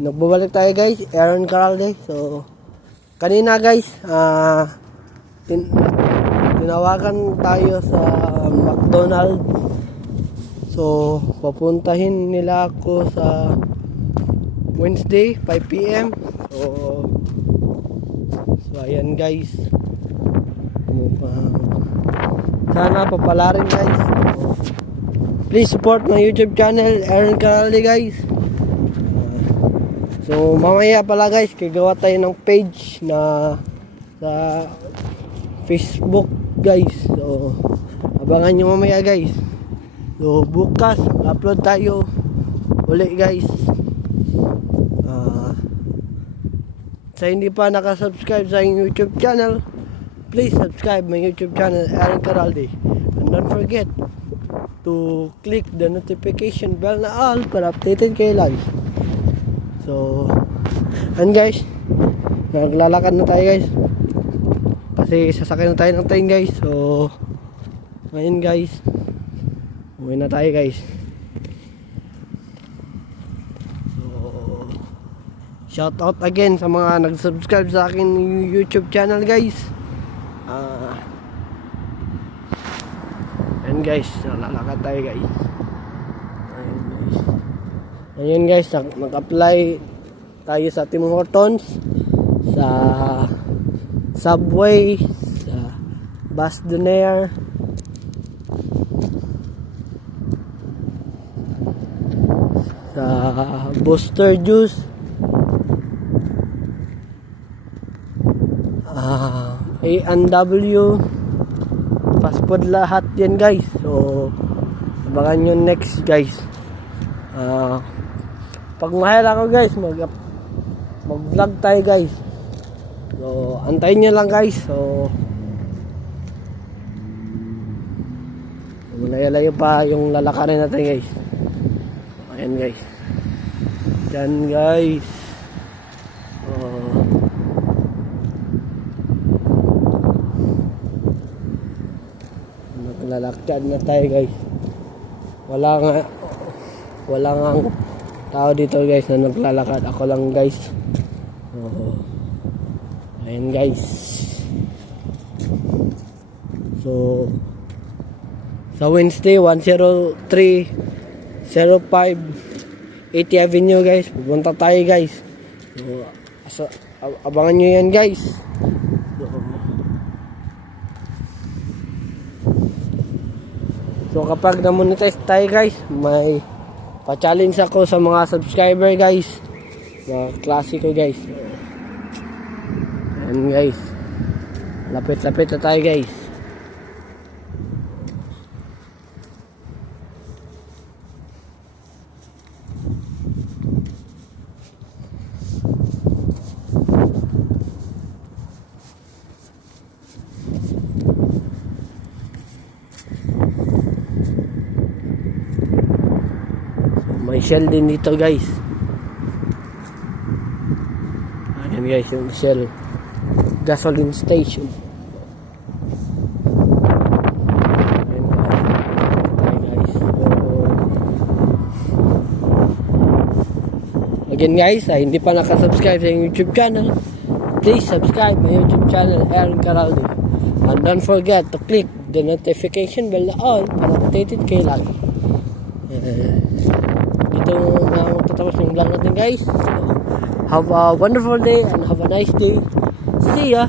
nagbabalik tayo guys, Aaron Caralde. So, kanina guys, tinawagan tayo sa McDonald's. So, papuntahin nila ako sa Wednesday, 5 PM. So ayan guys. Sana papala rin guys. Please support my YouTube channel, Aaron Caralde guys. So mamaya pala guys, gagawa tayo ng page na sa Facebook guys. So abangan nyo mamaya guys. So bukas upload tayo uli guys. Sa hindi pa nakasubscribe sa aking YouTube channel, please subscribe my YouTube channel, Aaron Caralde. And don't forget to click the notification bell na all para updated kayo lagi. So, and guys, naglalakad na tayo guys. Kasi sasakay na tayo ng train guys. So, ngayon guys, uwi na tayo guys. Shout out again sa mga nag-subscribe sa akin YouTube channel guys. And guys, lalakad tayo guys. Ayun guys, nag-apply tayo sa Tim Hortons, sa Subway, sa Bus Donaire, sa Booster Juice, A&W, fast food lahat yan guys. So abangan nyo next guys. Pag mahal ako guys, mag vlog tayo guys. So antayin nyo lang guys. So malayo pa yung lalakarin natin guys. Ayan guys, dyan guys. Lalakad na tayo guys. Wala nga tao dito guys na naglalakad. Ako lang guys. Ayan guys. So sa Wednesday 10305 80 Avenue guys, pupunta tayo guys. So abangan nyo yan guys. So kapag na-monetize tayo guys, may pa-challenge ako sa mga subscriber guys. Mga klasiko guys. Ayan guys. Lapit-lapit na tayo guys. May Shell din dito guys. Ayan guys, yung Shell gasoline station. Ayan guys. Again guys, hindi pa nakasubscribe sa YouTube channel, please subscribe my YouTube channel, Aaron Caralde. And don't forget to click the notification bell na all para updated kayo lagi. Dito na magtatapos yung vlog natin guys. Have a wonderful day and have a nice day. See ya!